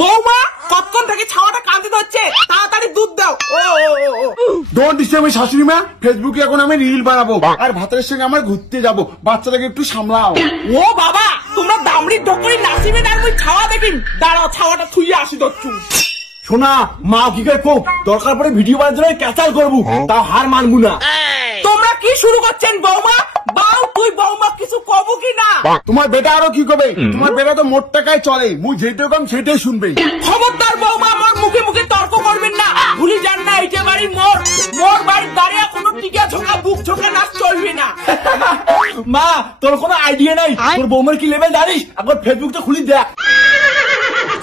বৌমা কতক্ষণ থেকে ছাওয়াটা কাঁদতে হচ্ছে, তাড়াতাড়ি দুধ দাও। ডোন্ট ডিস্টার্ব মি শাশুড়ি মা, ফেসবুকে এখন আমি রিল বানাবো আর ভাতের সঙ্গে আমার ঘুরতে যাবো, বাচ্চাটাকে একটু সামলাও। ও বাবা, তোমরা দামড়ি ঢোকরি নাসিবে আর মুই ছাওয়া দেখিন, দাঁড়াও ছাওয়াটা থুইয়ে আসি দচ্ছু। শোনা মা কি করে কোক, দরকার পড়ে ভিডিও বানার জন্য ক্যাচাল করবো, তাও হার মানবো না। তোমরা কি শুরু করছেন বৌমা? বাউ তুই বৌমা কিছু কবো কি না? তোমার বেটা আরো কি করবে, তোমার বেটা তো মোট টাকায় চলে, মুই যেটাই কম সেটাই শুনবে। খবরদার বৌমা, আমার মুখে মুখে তর্ক করবেন না, ভুলি যান না এইটা বাড়ি মোর, মোর বাড়ির দাঁড়িয়ে কোনো টিকা ঝোঁকা বুক ঝোঁকা নাচ চলবে না। মা তোর কোনো আইডিয়া নাই তোর বৌমার কি লেভেল জানিস, একবার ফেসবুকটা খুলি দেখ।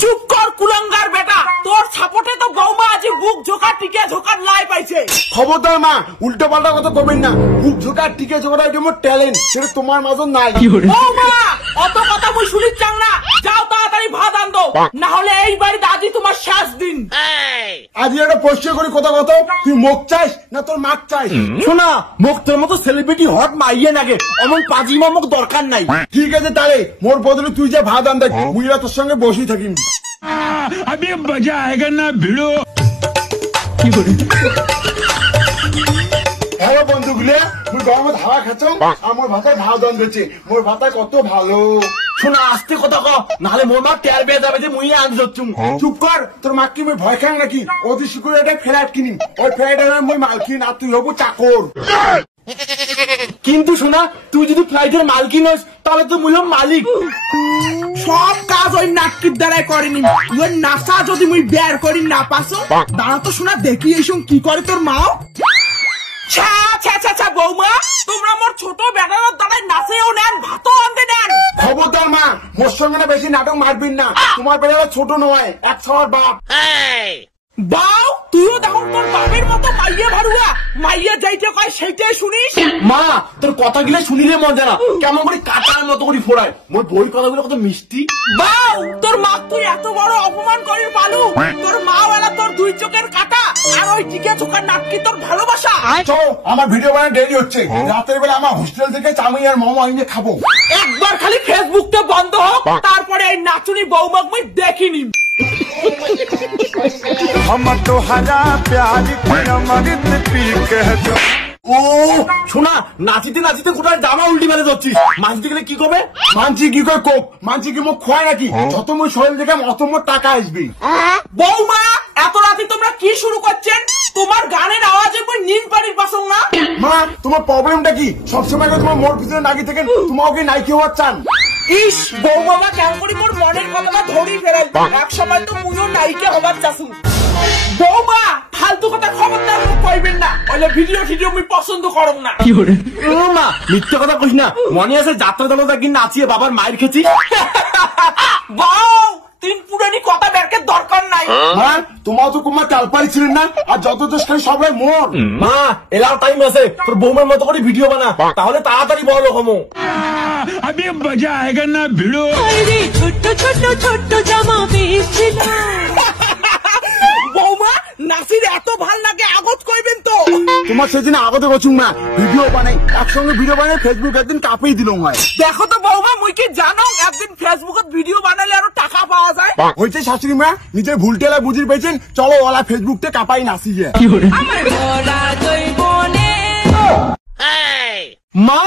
চুপ কর কুলাঙ্গার বেটা, তোর সাপোর্টে তো বৌমা আজ বুক ঝোঁকা টিকা ঝোঁকার লাই পাইছে। খবরদার মা, উল্টো পাল্টা কথা করবেন না, বুক ঝোঁকা টিকে ঝোঁকাটা এটা আমার ট্যালেন্ট, সেটা তোমার মাঝে নাই। বৌমা অত কথা মুই শুনি চাং না, যাও তাড়াতাড়ি ভাত আন দাও, না হলে এই বাড়িতে আজই তোমার শেষ দিন। আজ একটা প্রশ্ন করি কথা কত, তুই মুখ চাইস না তোর মাক চাইস? শোনা মুখ তোর মতো সেলিব্রিটি হট মাইয়ে নাগে, অমন পাজিমা মুখ দরকার নাই। ঠিক আছে তাহলে মোর বদলে তুই যা ভাত আন দেখ, মুইরা তোর সঙ্গে বসেই থাকি। अभी मजा आएगा ना भिड़ो। হ্যালো বন্ধুগুলো, তুই গরমে হাওয়া খাচ্ছ, আমার ভাতায় ভাত দান দিচ্ছে, মোর ভাতা কত ভালো। শোনা আস্তে কথা কও, নাহলে মোর মা টের পেয়ে যাবে যে মুই আনতে যাচ্ছি। চুপ কর, তোর মা কি মুই ভয় খাং নাকি? অতি শীঘ্র একটা ফ্ল্যাট কিনি, ওই ফ্ল্যাটের মুই মালকিন আর তুই হবো চাকর। কিন্তু শোনা তুই যদি ফ্লাইটের মালকিন হস তাহলে তো মুই হব মালিক। সব কাজ ওই নাটকির দ্বারাই করেনি, ওই নাসা যদি মুই বের করি না পাসো, দাঁড়া তো শোনা দেখি এইসব কি করে তোর মাও। ছা ছা ছা ছা বৌমা, তোমরা মোর ছোট বেটার দ্বারাই নাচেও নেন, ভাতও আনতে নেন। খবরদার মা, মোর সঙ্গে না বেশি নাটক মারবিন না, তোমার বেটাটা ছোট নয়, 100 বাপ। বাউ তুইও দেখো তোর বাপের মতো মাইয়া ভারুয়া, মাইয়া যাইতে কয় সেইটাই শুনিস। মা তোর কথাগুলো শুনিলে মজা না, কেমন করে কাটার মতো করে ফোড়ায়, মোর বই কথাগুলো কত মিষ্টি। বাউ তোর মা তুই এত বড় অপমান করিস পালু, তোর মা ওরা তোর দুই চোখের কাটা, আর ওই টিকে ঝোঁকার নাটকি তোর ভালোবাসা। চলো আমার ভিডিও বানানো দেরি হচ্ছে, রাতের বেলা আমার হোস্টেল থেকে চাউমিন আর মোমো আনিয়ে খাবো। একবার খালি ফেসবুকটা বন্ধ হোক, তারপরে এই নাচুনি বৌমাক মুই দেখিনি। हम तोहरा प्यार ও শোনা, নাচিতে নাচিতে কোথায় জামা উল্টি মেরে যাচ্ছিস, মানছি গেলে কি করবে? মানছি কি করে কোক, মানছি কি মুখ খোয়ায় নাকি? যত মুই শরীর দেখে অত মোট টাকা আসবে। বৌমা এত রাতে তোমরা কি শুরু করছেন? তোমার গানের আওয়াজে মুই নিন পানির পাসং না। মা তোমার প্রবলেমটা কি? সবসময় তোমার মোর পিছনে নাকি থেকে তোমাকে নাইকি হওয়ার চান? ইস বৌমা কেমন করি মোর মনের কথাটা ধরি ফেরাই, এক সময় তো মুইও নায়িকা হবার চাসু। বৌমা ফালতু কথা খবরদার মুখ কইবেন না, ওইলে ভিডিও ভিডিও মুই পছন্দ করম না। মা মিথ্যে কথা কইস না, মনে আছে যাত্রা দলটা একদিন নাচিয়ে বাবার মায়ের খেয়েছি। বাউ তিন পুরানি কথা বেরকে দরকার নাই। মা তোমার তো কুমার চালপাই ছিলেন না, আর যত দোষ খালি সবাই মোর। মা এলাও টাইম আছে, তোর বৌমার মতো করে ভিডিও বানা, তাহলে তাড়াতাড়ি বড় হমো। अभी मजा आएगा ना भिड़ो। ছোট ছোট ছোট জামা পেয়েছিল। বৌমা নাসির এত ভাল লাগে আগত কইবেন তো। তোমার সেদিন আগতে গছুম না, ভিডিও বানাই একসঙ্গে ভিডিও বানাই ফেসবুক একদিন কাঁপেই দিল হয়। দেখো তো বৌমা মুই কি জানো একদিন ফেসবুকত ভিডিও বানালে আরো টাকা পাওয়া যায়। হইছে শাশুড়ি মা নিজের ভুল টেলা বুঝির পেয়েছেন, চলো ওলা ফেসবুকতে কাঁপাই নাচি যায়। মা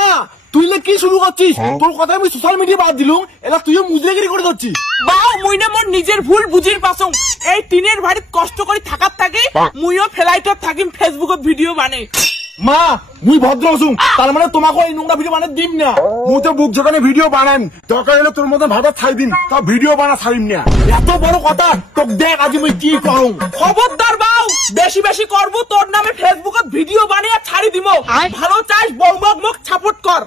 তুই কি শুরু করছিস? তোর কথা আমি সোশ্যাল মিডিয়া বাদ দিলুম, এলা তুইও মুজরাগিরি করে যাচ্ছিস। বাউ মুই না মোর নিজের ভুল বুঝির পাসং, এই টিনের বাড়িত কষ্ট করে থাকার থাকে মুইও ফ্লাইটত থাকিম ফেসবুকত ভিডিও বানাই। মা মুই ভদ্র হসুম, তার মানে তোমাকে এই নোংরা ভিডিও বানাতে দিম না। মুই তো বুক যেখানে ভিডিও বানাইম, দরকার হলে তোর মতো ভাতা ছাই দিন, তা ভিডিও বানা ছাড়িম না। এত বড় কথা তোকে দেখ আজ মুই কি করুম। খবরদার বাউ, বেশি বেশি করব তোর নামে ফেসবুকত ভিডিও বানিয়ে ছাড়ি দিমো। ভালো চাস বৌমাক মুখ সাপোর্ট কর।